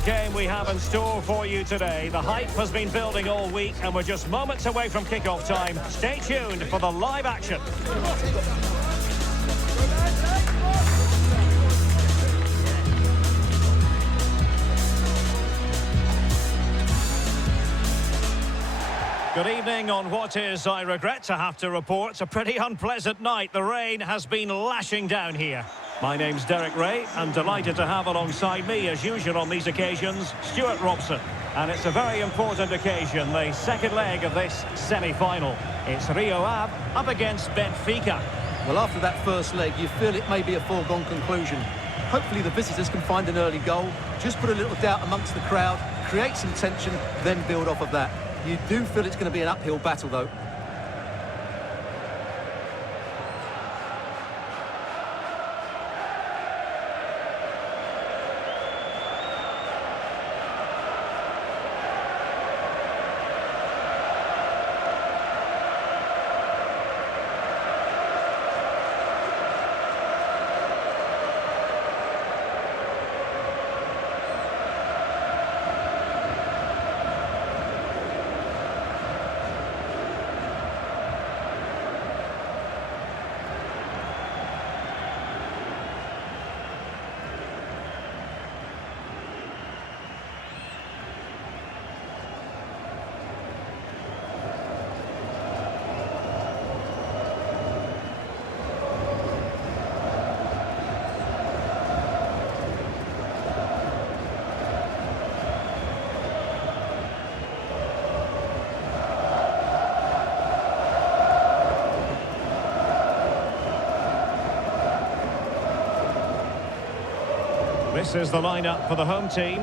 the game we have in store for you today. The hype has been building all week and we're just moments away from kick-off time. Stay tuned for the live action. Good evening on what is, I regret to have to report, a pretty unpleasant night. The rain has been lashing down here. My name's Derek Ray, and delighted to have alongside me, as usual on these occasions, Stuart Robson. And it's a very important occasion, the second leg of this semi-final. It's Rio Ave up against Benfica. Well, after that first leg, you feel it may be a foregone conclusion. Hopefully the visitors can find an early goal, just put a little doubt amongst the crowd, create some tension, then build off of that. You do feel it's going to be an uphill battle, though. This is the lineup for the home team.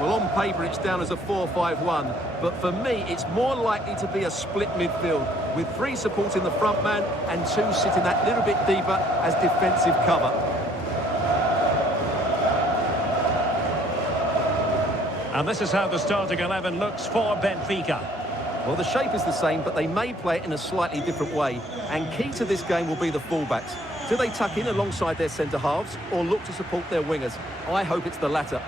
Well, on paper, it's down as a 4-5-1. But for me, it's more likely to be a split midfield, with 3 supporting the front man and 2 sitting that little bit deeper as defensive cover. And this is how the starting 11 looks for Benfica. Well, the shape is the same, but they may play it in a slightly different way. And key to this game will be the fullbacks. Do they tuck in alongside their centre-halves or look to support their wingers? I hope it's the latter.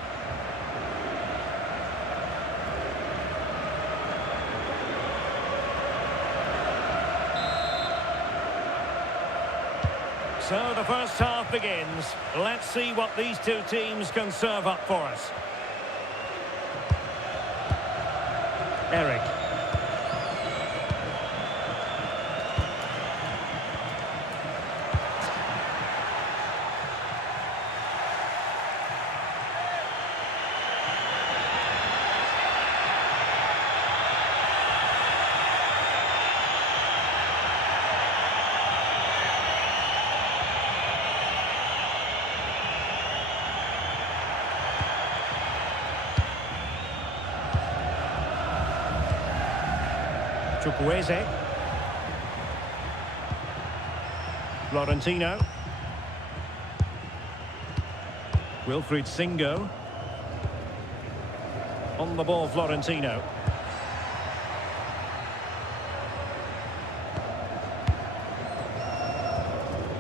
So the first half begins. Let's see what these two teams can serve up for us. Eric. Chukwueze. Florentino. Wilfried Singo. On the ball, Florentino.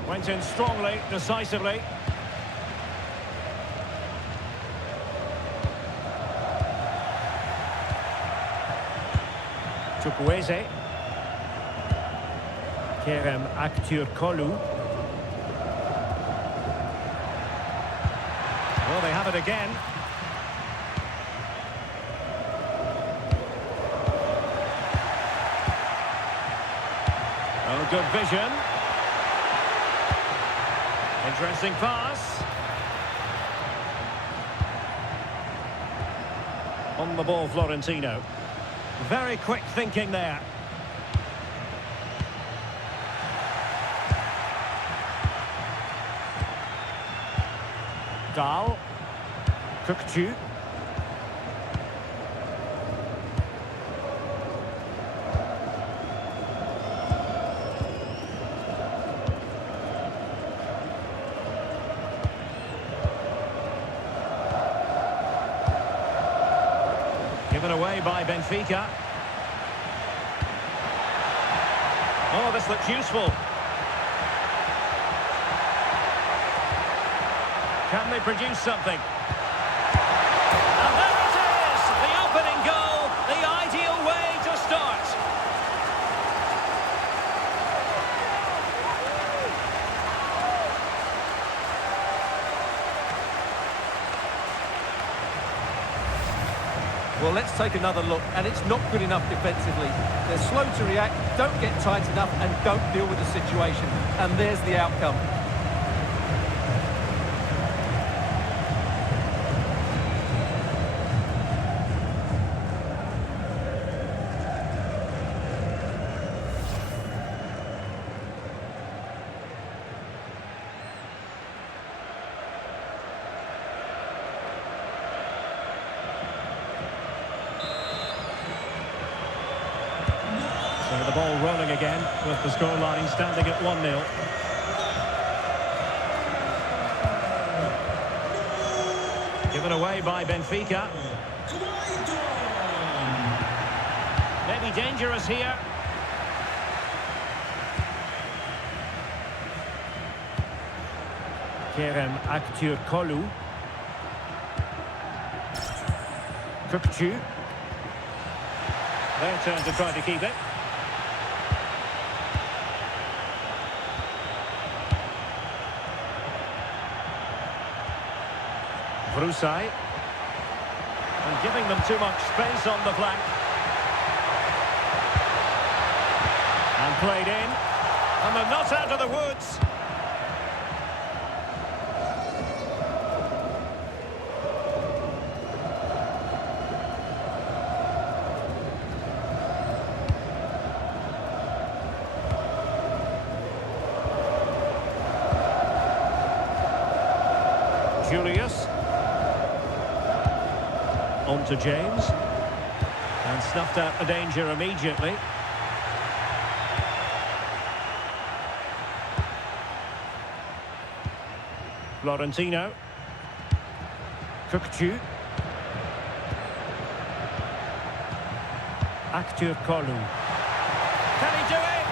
Went in strongly, decisively. Chukwueze. Kerem Aktürkoğlu. Well, they have it again. Oh, good vision. Interesting pass. On the ball, Florentino. Very quick thinking there. Dahl. Kukçu. Given away by Benfica. Oh, this looks useful. Can they produce something? Well, let's take another look, and it's not good enough defensively. They're slow to react, don't get tight enough, and don't deal with the situation. And there's the outcome. So the ball rolling again with the scoreline standing at 1-0. Given away by Benfica. Maybe dangerous here. Kerem Aktürkoğlu. Kökçü. Their turn to try to keep it. Vrusai. And giving them too much space on the flank. And played in. And they're not out of the woods. Juilius. On to James. And snuffed out the danger immediately. Florentino. Kökçü. Aktürkoğlu. Can he do it?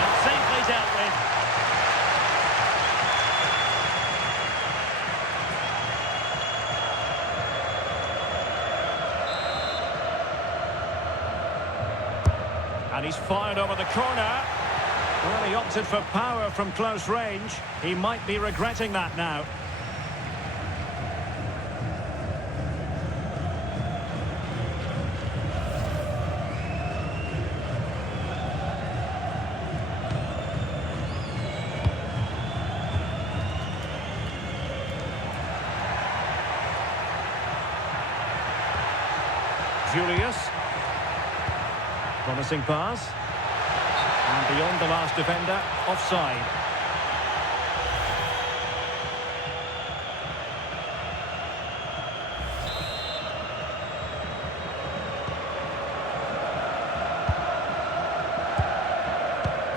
And safely dealt with. And he's fired over the corner. Well, he opted for power from close range. He might be regretting that now. Juilius. Promising pass. And beyond the last defender, offside.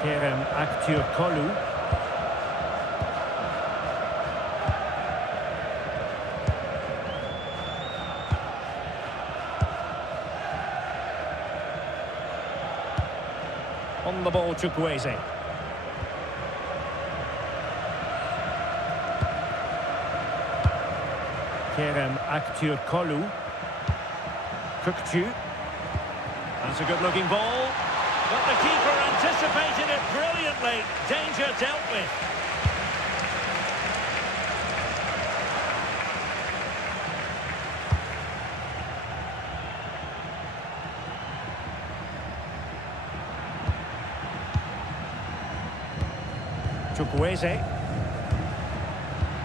Kerem Aktürkoğlu. On the ball, Chukwueze. Kerem Aktürkoğlu. Kökçü. That's a good-looking ball. But the keeper anticipated it brilliantly. Danger dealt with. Chukwueze.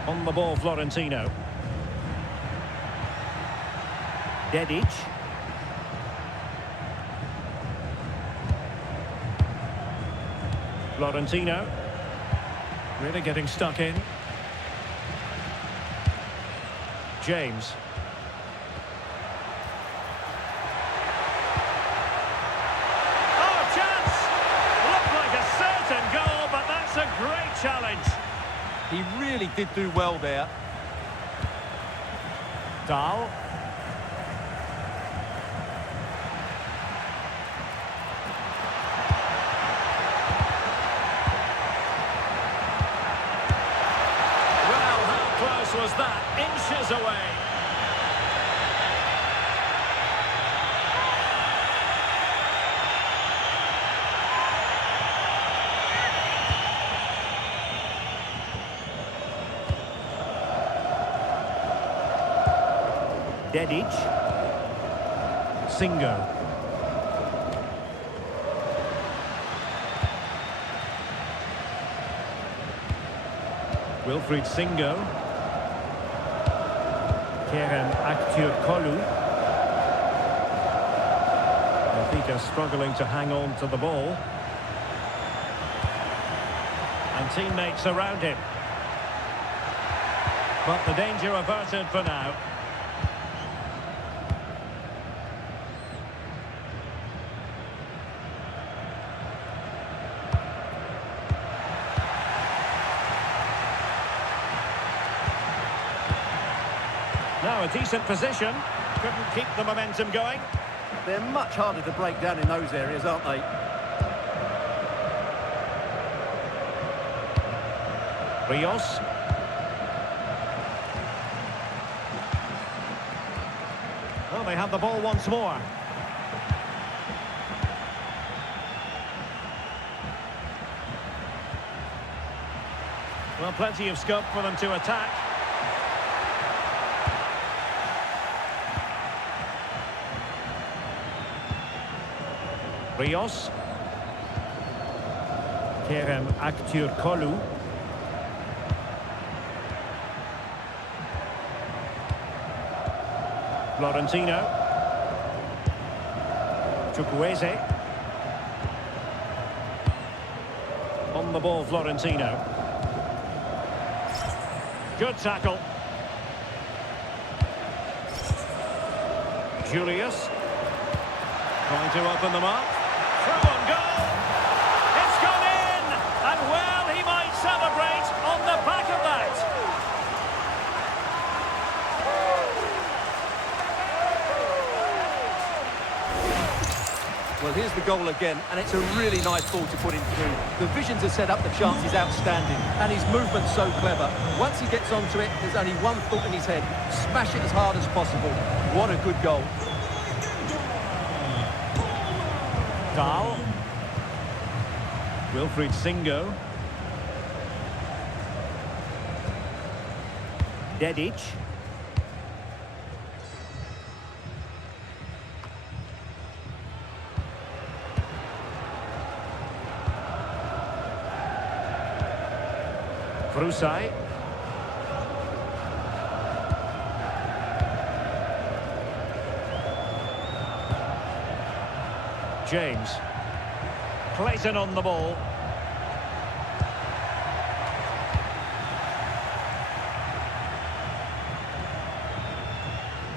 On the ball, Florentino. Dedic. Florentino. Really getting stuck in. James. Oh, chance! Looked like a certain goal, but that's a great challenge. He really did do well there. Dahl. Well, how close was that? Inches away. Dedic. Singo. Wilfried Singo. Kerem Aktürkoğlu. Benfica struggling to hang on to the ball. And teammates around him. But the danger averted for now. Now a decent position. Couldn't keep the momentum going. They're much harder to break down in those areas, aren't they? Rios. Well, they have the ball once more. Well, plenty of scope for them to attack. Rios. Kerem Aktürkoğlu. Florentino. Chukwueze. On the ball, Florentino. Good tackle. Juilius. Trying to open them up. Through on goal. It's gone in. And well, he might celebrate on the back of that. Well, here's the goal again, and it's a really nice ball to put him through. The vision to set up the chance is outstanding, and his movement's so clever. Once he gets onto it, there's only one thought in his head. Smash it as hard as possible. What a good goal. Dahl. Wilfried Singo. Dedic. Vrusai. James. Clayton on the ball.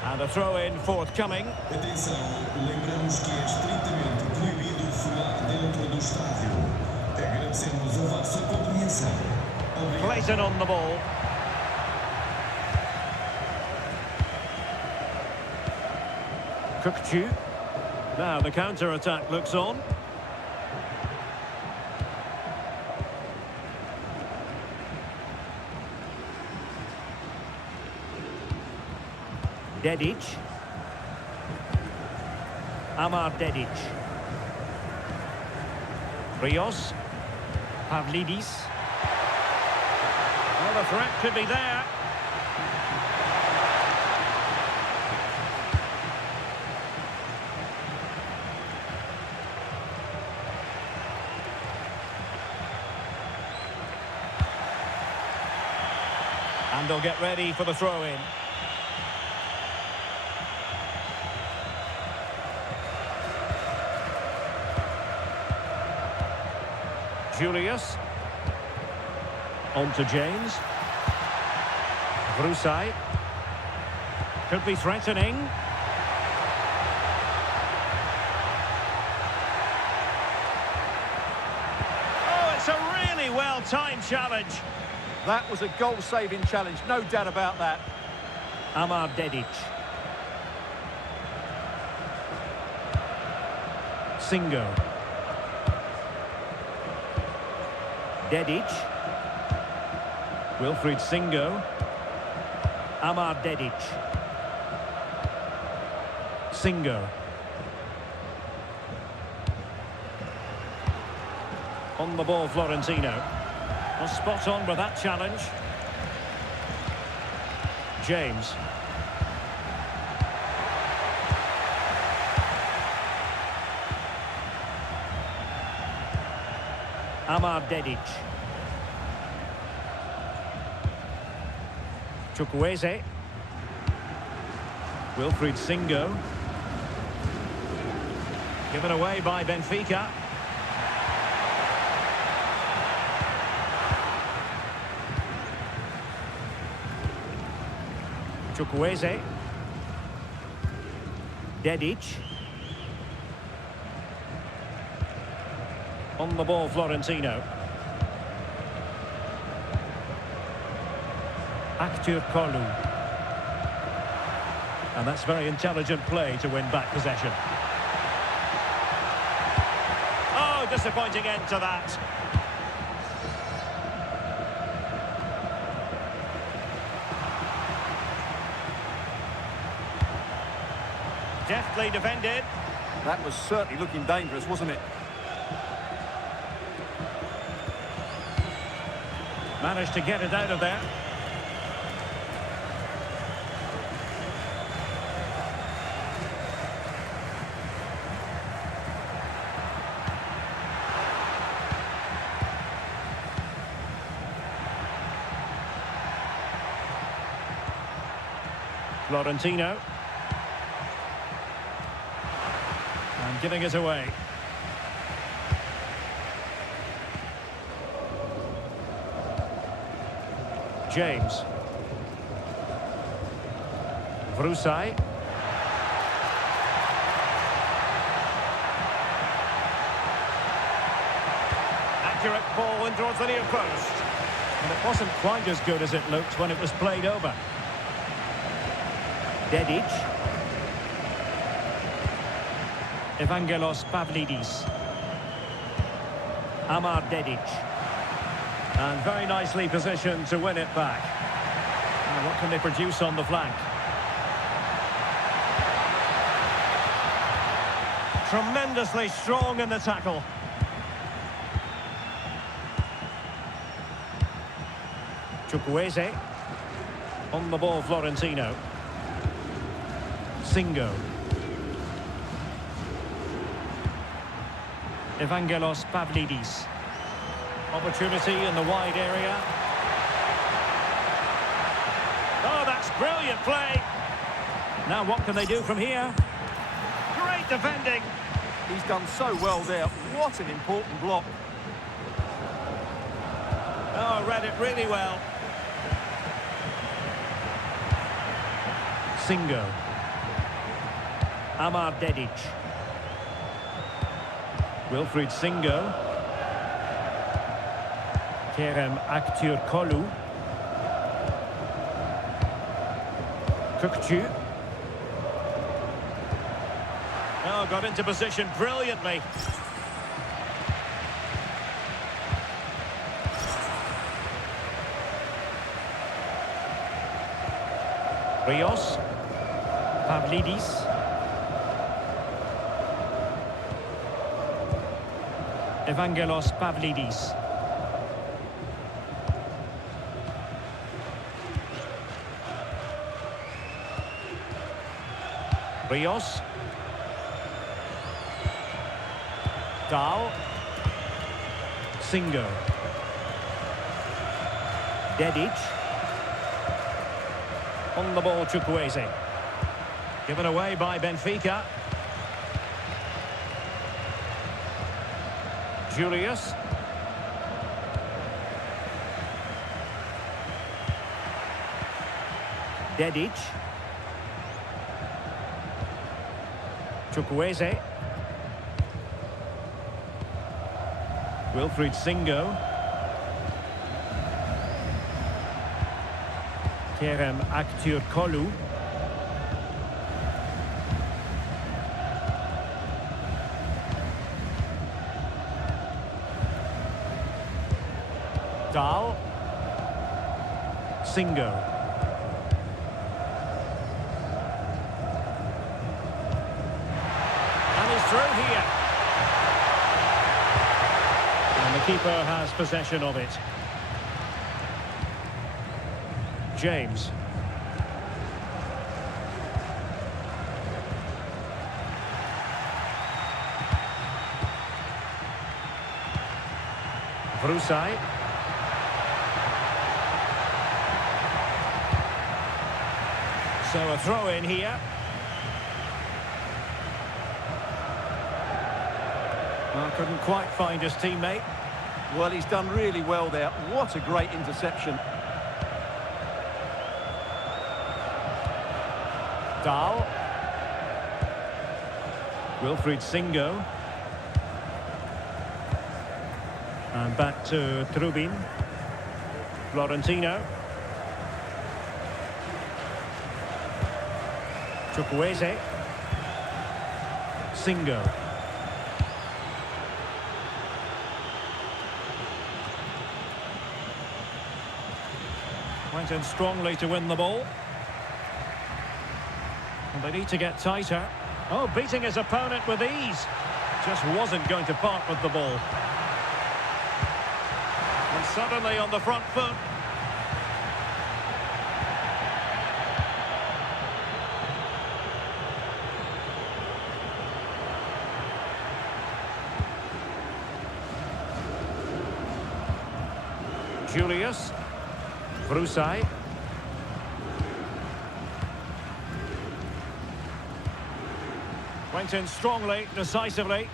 And a throw-in forthcoming. Atenção, lembramos que é estritamente proibido fumar dentro do estádio. Agradecemos a vossa compreensão. Clayton on the ball. Kukçu. Now the counter-attack looks on. Dedic. Amar Dedic. Rios. Pavlidis. Well, the threat could be there. And they'll get ready for the throw-in. Juilius. On to James. Vrusai. Could be threatening. Oh, it's a really well-timed challenge. That was a goal-saving challenge, no doubt about that. Amar Dedic. Singo. Dedic. Wilfried Singo. Amar Dedic. Singo. On the ball, Florentino. Well, spot on with that challenge. James. Amar Dedic. Chukwueze. Wilfried Singo. Given away by Benfica. Chukwueze. Dedic. On the ball, Florentino. Aktür Kolu. And that's very intelligent play to win back possession. Oh, disappointing end to that. Deftly defended. That was certainly looking dangerous, wasn't it? Managed to get it out of there. Florentino. And giving it away. James. Vrusai. Accurate ball in towards the near post. And it wasn't quite as good as it looked when it was played over. Dedic. Evangelos Pavlidis. Amar Dedic. And very nicely positioned to win it back. And what can they produce on the flank? Tremendously strong in the tackle. Chukwueze. On the ball, Florentino. Singo. Evangelos Pavlidis. Opportunity in the wide area. Oh, that's brilliant play. Now what can they do from here? Great defending. He's done so well there. What an important block. Oh, read it really well. Singo. Amar Dedic. Wilfried Singo. Kerem Aktürkoğlu. Kökçü. Oh, got into position brilliantly. Rios. Pavlidis. Evangelos Pavlidis. Rios. Dahl. Singo. Dedic. On the ball, Chukwueze. Given away by Benfica. Juilius. Dedic. Chukwueze. Wilfried Singo. Kerem Aktürkoğlu. Dahl. Singo. And he's through here. And the keeper has possession of it. James. Brusai. So a throw in here. Well, couldn't quite find his teammate. Well, he's done really well there. What a great interception. Dahl. Wilfried Singo. And back to Trubin. Florentino. Chukwueze. Singo. Went in strongly to win the ball. And they need to get tighter. Oh, beating his opponent with ease. Just wasn't going to part with the ball. And suddenly on the front foot. Juilius. Brusai. Went in strongly, decisively.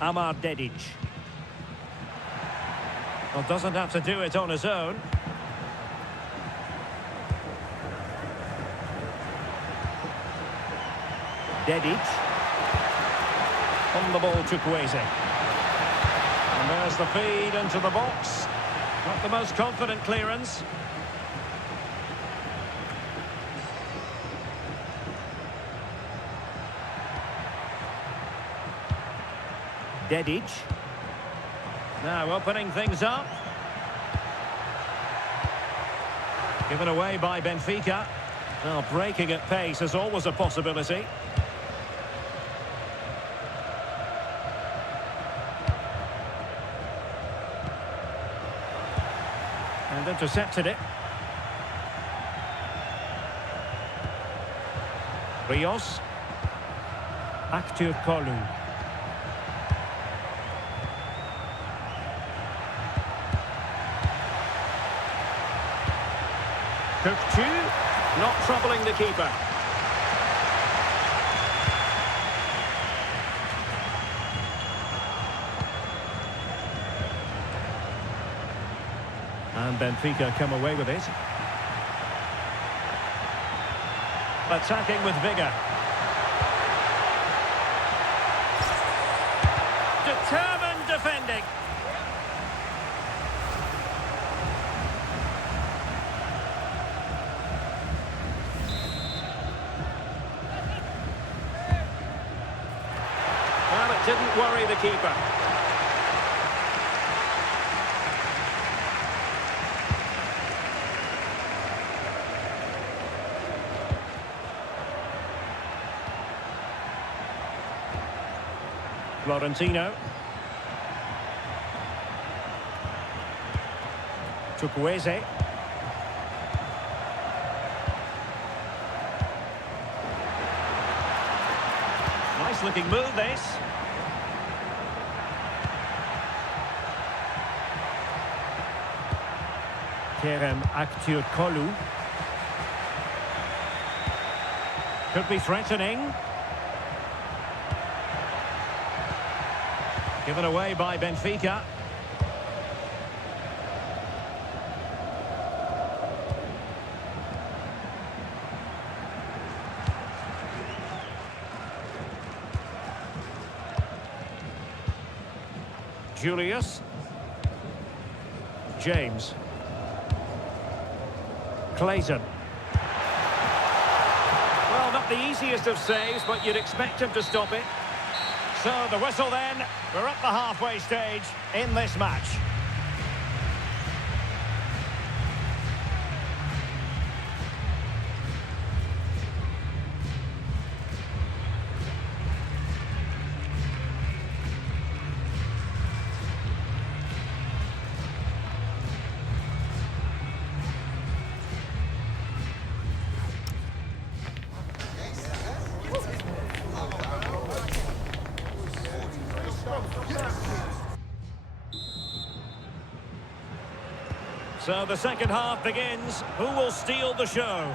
Amar Dedic. Well, doesn't have to do it on his own. Dedic. On the ball, Chukwueze. And there's the feed into the box. Not the most confident clearance. Dedic. Now opening things up. Given away by Benfica. Well, breaking at pace is always a possibility. And intercepted it. Rios. Aktürkoğlu. Kökçü, not troubling the keeper. And Benfica come away with it. Attacking with vigour. Determined defending. Well, it didn't worry the keeper. Florentino. Chukwueze. Nice looking move this. Kerem Aktürkoğlu. Could be threatening. Given away by Benfica. Juilius. James. Clayton. Well, not the easiest of saves, but you'd expect him to stop it. So the whistle then, we're at the halfway stage in this match. So the second half begins. Who will steal the show?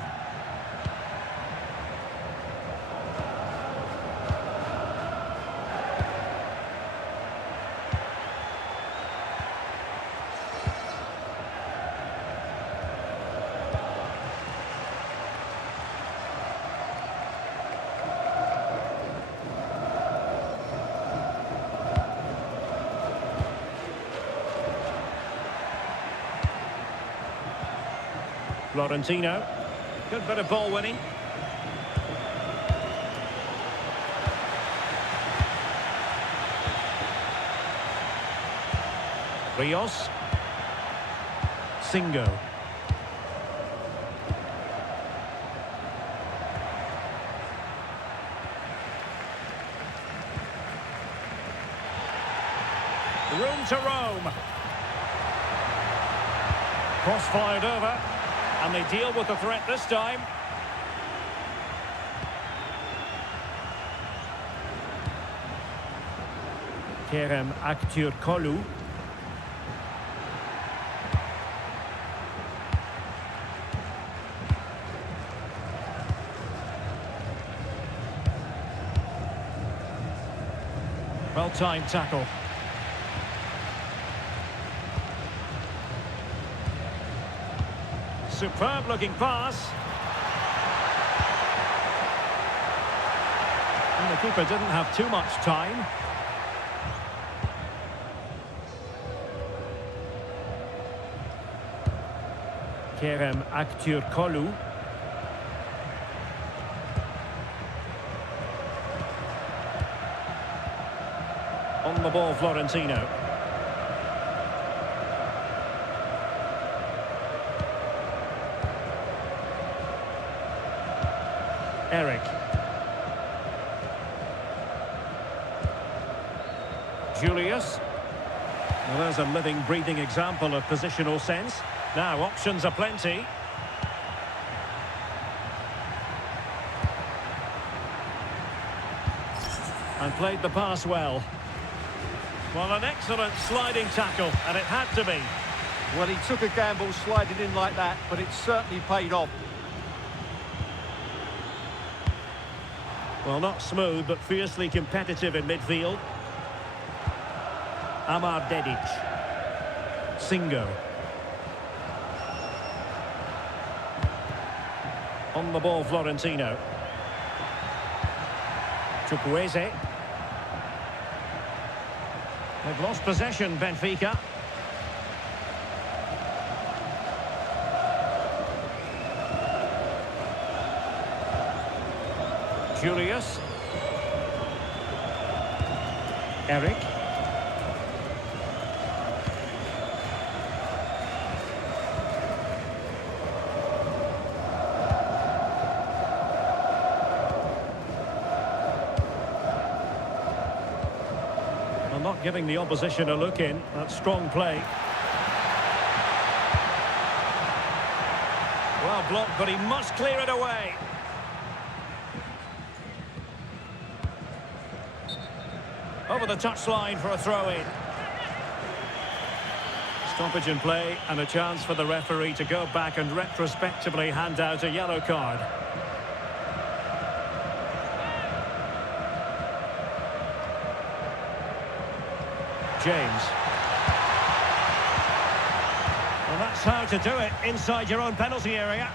Florentino. Good bit of ball winning. Rios. Singo. Room to roam. Cross fired over. And they deal with the threat this time. Kerem Aktürkoğlu. Well-timed tackle. Superb-looking pass. And the keeper didn't have too much time. Kerem Aktürkoğlu. On the ball, Florentino. Eric. Juilius. Well, there's a living, breathing example of positional sense. Now, options are plenty. And played the pass well. Well, an excellent sliding tackle, and it had to be. Well, he took a gamble sliding in like that, but it certainly paid off. Well, not smooth, but fiercely competitive in midfield. Amar Dedic. Singo. On the ball, Florentino. Chukwueze. They've lost possession, Benfica. Juilius. Eric. Well, not giving the opposition a look in. That's strong play. Well blocked, but he must clear it away. Over the touchline for a throw-in. Stoppage in play and a chance for the referee to go back and retrospectively hand out a yellow card. James. Well, that's how to do it inside your own penalty area.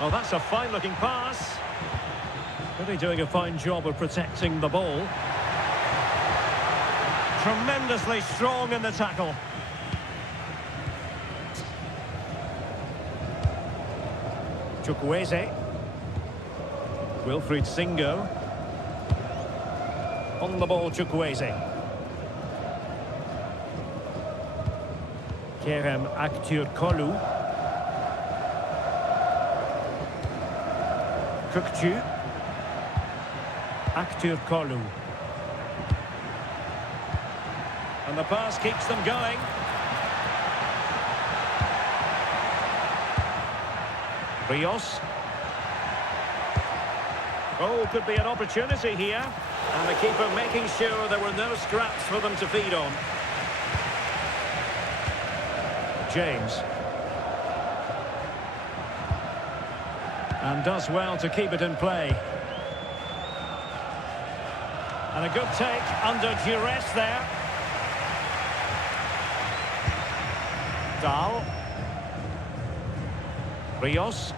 Well, that's a fine-looking pass. Really doing a fine job of protecting the ball. Tremendously strong in the tackle. Chukwueze. Wilfried Singo. On the ball, Chukwueze. Kerem Aktürkoğlu. Kökçü. Aktürkoğlu. And the pass keeps them going. Rios. Oh, could be an opportunity here. And the keeper making sure there were no scraps for them to feed on. James. And does well to keep it in play. And a good take under duress there. Dahl. Rios.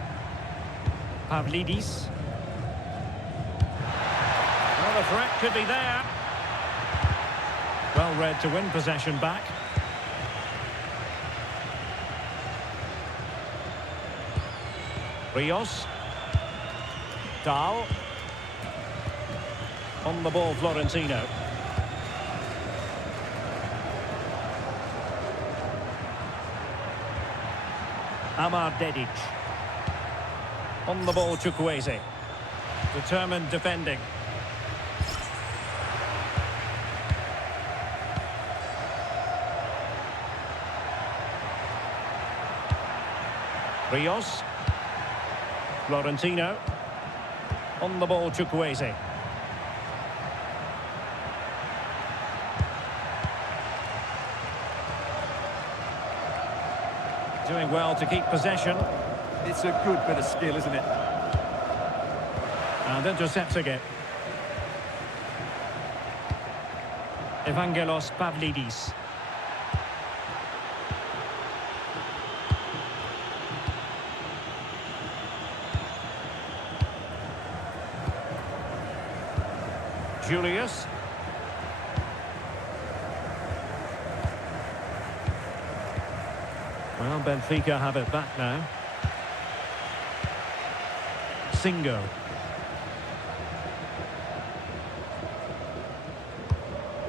Pavlidis. Well, the threat could be there. Well read to win possession back. Rios. Dahl. On the ball, Florentino. Amar Dedic. On the ball, Chukwueze. Determined defending. Rios. Florentino. On the ball, Chukwueze. Doing well to keep possession. It's a good bit of skill, isn't it? And intercepting it. Evangelos Pavlidis. Juilius. Well, Benfica have it back now. Singo.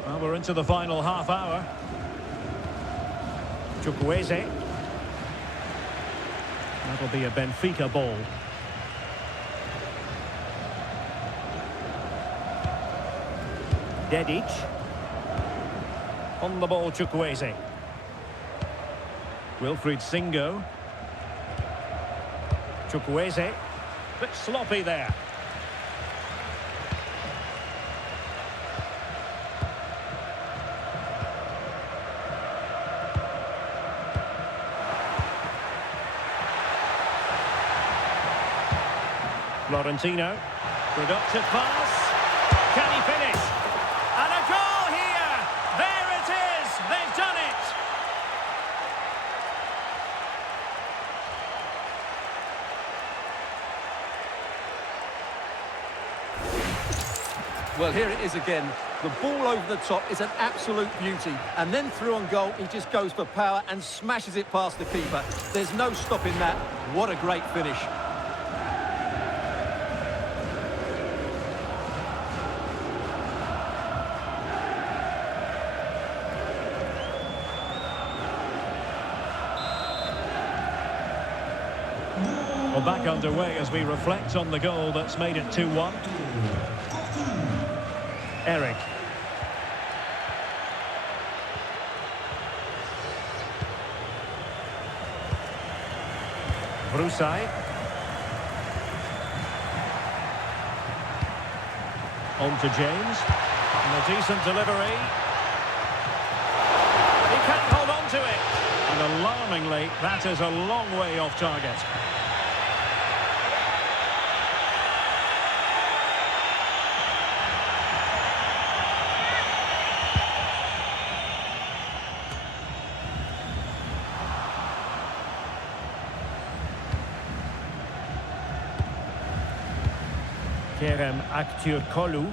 Well, we're into the final half hour. Chukwueze. That'll be a Benfica ball. Dedic. On the ball, Chukwueze. Wilfried Singo. Chukwueze. Bit sloppy there. Florentino. Productive pass. Can he finish? And a goal here! There it is! They've done it! Well, here it is again. The ball over the top is an absolute beauty. And then through on goal, he just goes for power and smashes it past the keeper. There's no stopping that. What a great finish. Well, back underway as we reflect on the goal that's made it 2-1. Eric. Brusai. On to James. And a decent delivery. He can't hold on to it. And alarmingly, that is a long way off target. Kerem Aktürkoğlu.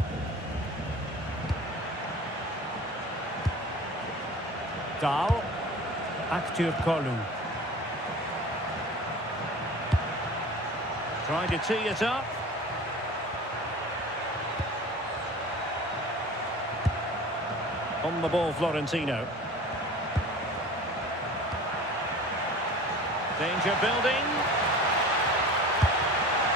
Dahl. Aktürkoğlu. Trying to tee it up. On the ball, Florentino. Danger building.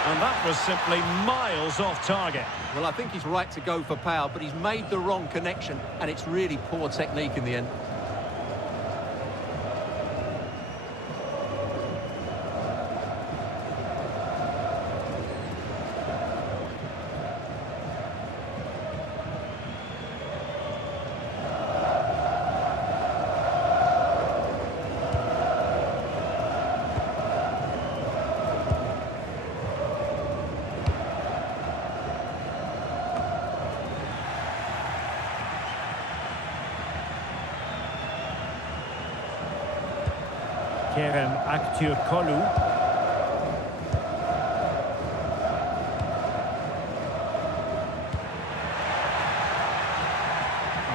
And that was simply miles off target. Well, I think he's right to go for power, but he's made the wrong connection, and it's really poor technique in the end. Kerem Aktürkoğlu.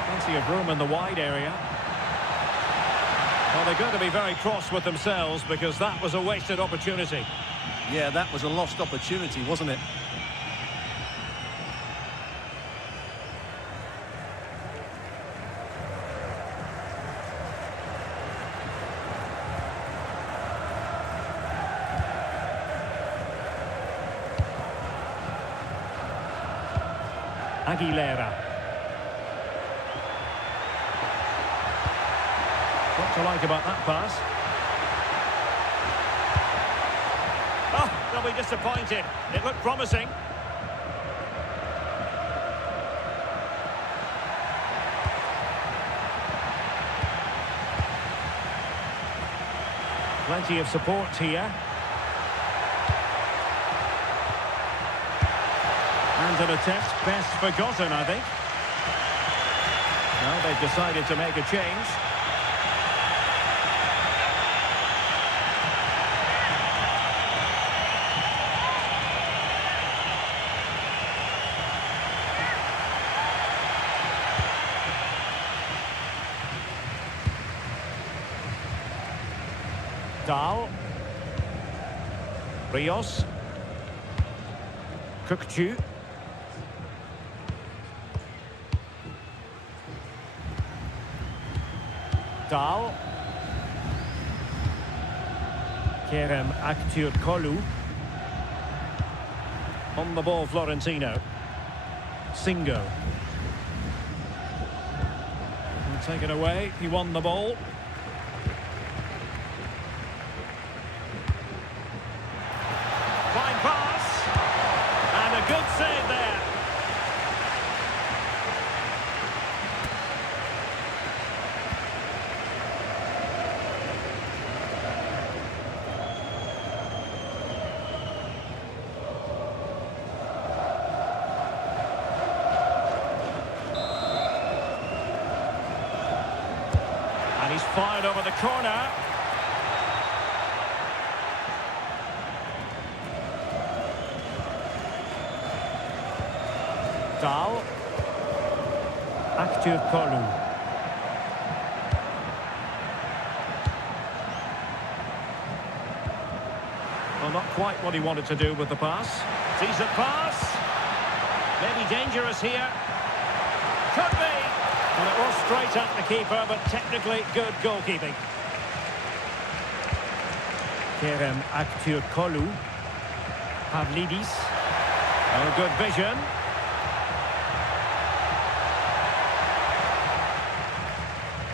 Plenty of room in the wide area. Well, they're going to be very cross with themselves because that was a wasted opportunity. Yeah, that was a lost opportunity, wasn't it? Aguilera. What to like about that pass? Oh, they'll be disappointed. It looked promising. Plenty of support here. And an attempt best forgotten, I think. Well, they've decided to make a change. Dahl. Rios. Kökçü. Dahl. Kerem Aktürkoğlu. On the ball, Florentino. Singo. And taken away, he won the ball. Fine pass. And a good save there. And he's fired over the corner. Dahl. Aktürkoğlu. Well, not quite what he wanted to do with the pass. Decent pass. Maybe dangerous here. Could be. And it was straight at the keeper, but technically good goalkeeping. Kerem Aktürkoğlu. Pavlidis. Oh, good vision.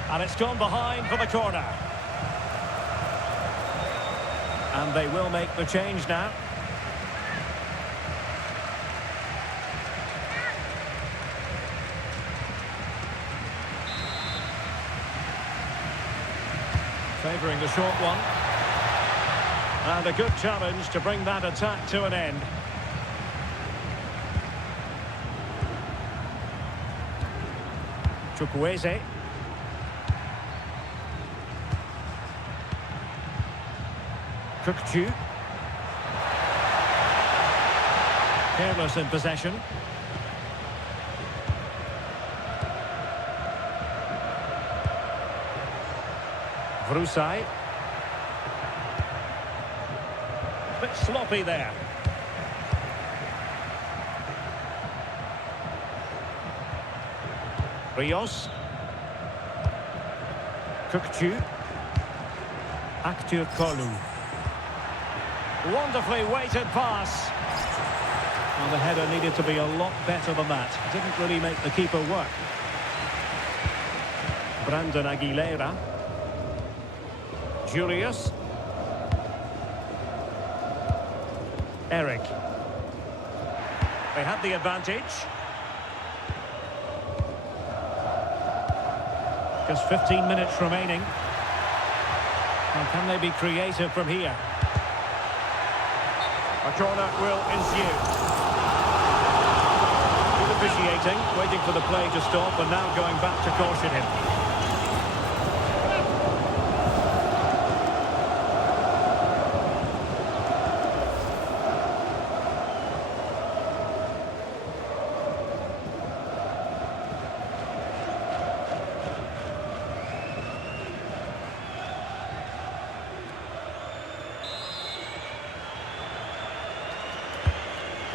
And it's gone behind for the corner. And they will make the change now. Favouring the short one. And a good challenge to bring that attack to an end. Chukwueze. Kökçü. Careless in possession. Vrusai. Bit sloppy there. Rios. Kökçü. Aktürkoğlu. Wonderfully weighted pass. Well, the header needed to be a lot better than that. Didn't really make the keeper work. Brandon Aguilera. Juilius. Eric. They had the advantage. Just 15 minutes remaining. And can they be creative from here? A corner will ensue. Good officiating, waiting for the play to stop and now going back to caution him.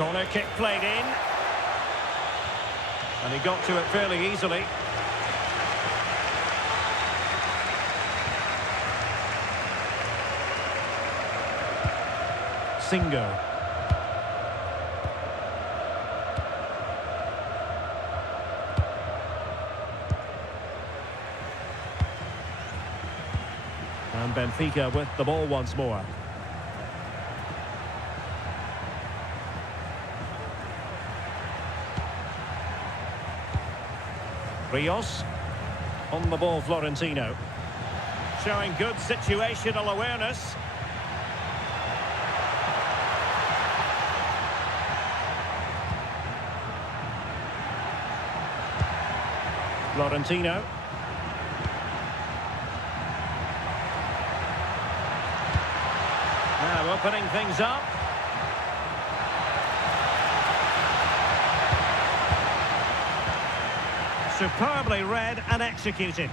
Corner kick played in. And he got to it fairly easily. Singo. And Benfica with the ball once more. Rios. On the ball, Florentino. Showing good situational awareness. Florentino. Now opening things up. Superbly read and executed.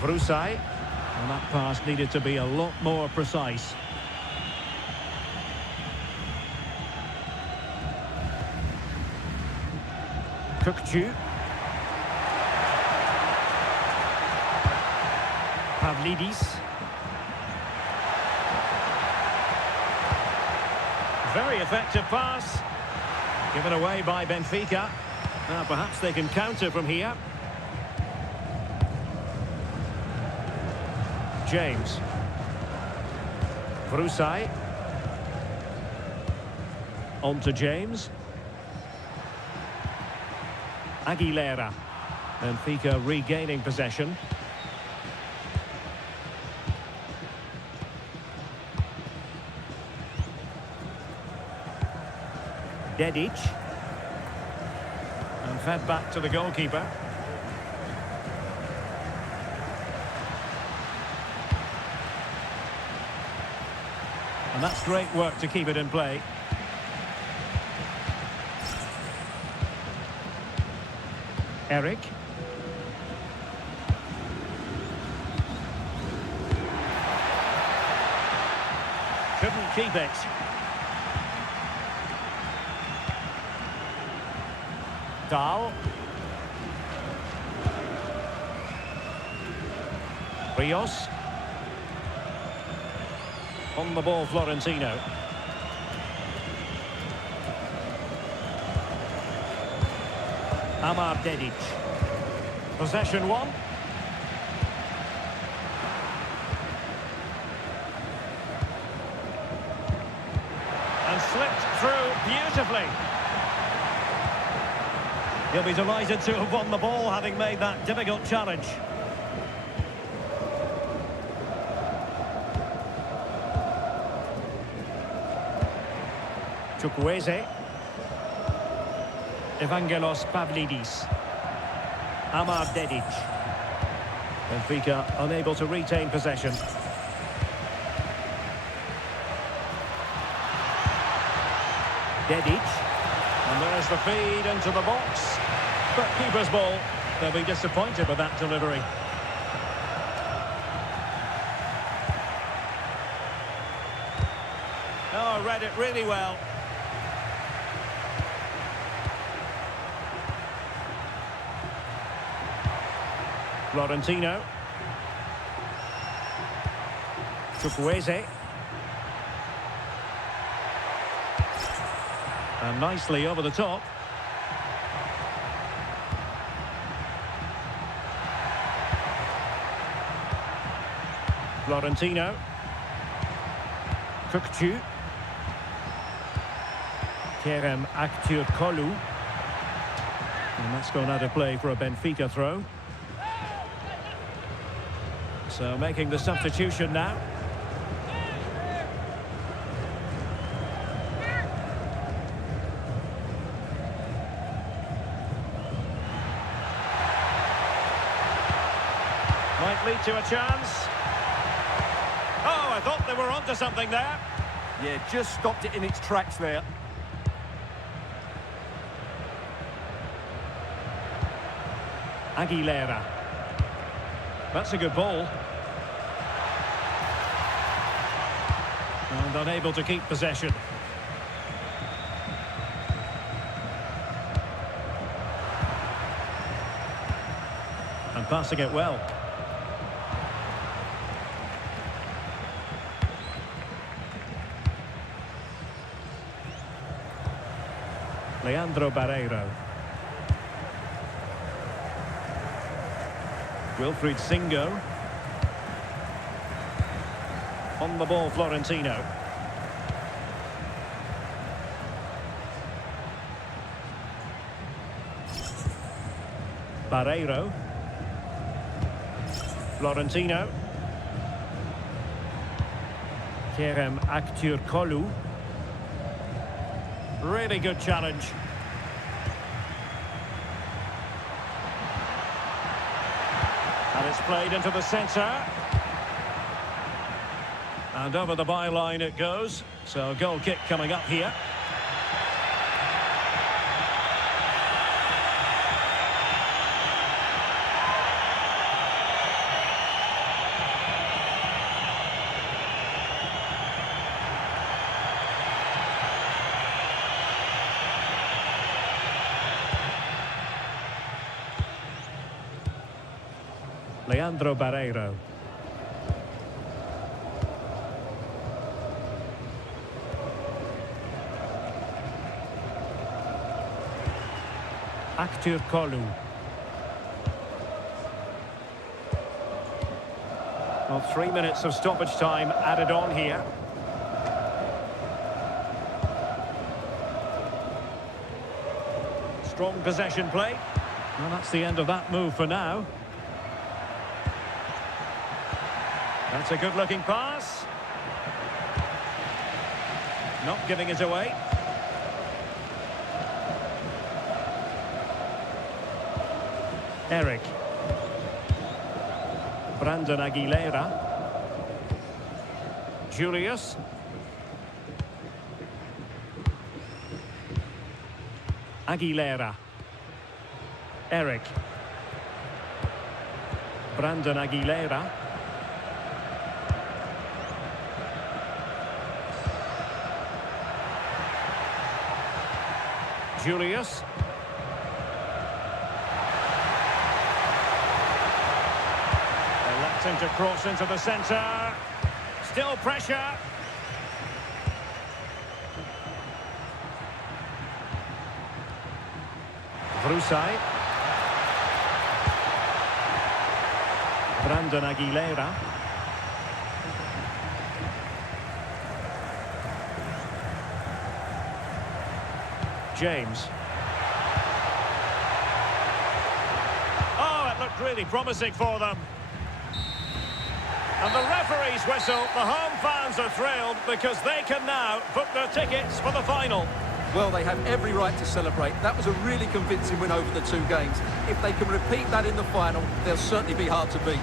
Vrusai. And that pass needed to be a lot more precise. Kukcu. Pavlidis. Very effective pass. Given away by Benfica. Now perhaps they can counter from here. James. Vrusai. On to James. Aguilera. Benfica regaining possession. Dedic. And fed back to the goalkeeper. And that's great work to keep it in play. Eric. Couldn't keep it. Dahl. Rios. On the ball, Florentino. Amar Dedic. Possession one. And slipped through beautifully. He'll be delighted to have won the ball, having made that difficult challenge. Chukwueze. Evangelos Pavlidis. Amar Dedic. Benfica unable to retain possession. Dedic. And there's the feed into the box. But keeper's ball. They'll be disappointed with that delivery. Oh, read it really well. Florentino. Chukwueze. And nicely over the top. Florentino. Kukcu. Kerem Aktürkoğlu. And that's gone out of play for a Benfica throw. So making the substitution now. Might lead to a chance. Oh, I thought they were onto something there. Yeah, just stopped it in its tracks there. Aguilera. That's a good ball. And unable to keep possession. And passing it well. Leandro Barreiro. Wilfried Singo. On the ball, Florentino. Barreiro. Florentino. Kerem Aktürkoğlu. Really good challenge. And it's played into the centre. And over the byline it goes. So a goal kick coming up here. Leandro Barreiro. Aktürkoğlu. Well, 3 minutes of stoppage time added on here. Strong possession play. Well, that's the end of that move for now. That's a good-looking pass. Not giving it away. Eric. Brandon Aguilera. Juilius. Aguilera. Eric. Brandon Aguilera. Juilius. Electing to cross into the centre. Still pressure. Vrusai. Brandon Aguilera. James. Oh, it looked really promising for them. And the referee's whistle. The home fans are thrilled because they can now book their tickets for the final. Well, they have every right to celebrate. That was a really convincing win over the two games. If they can repeat that in the final, they'll certainly be hard to beat.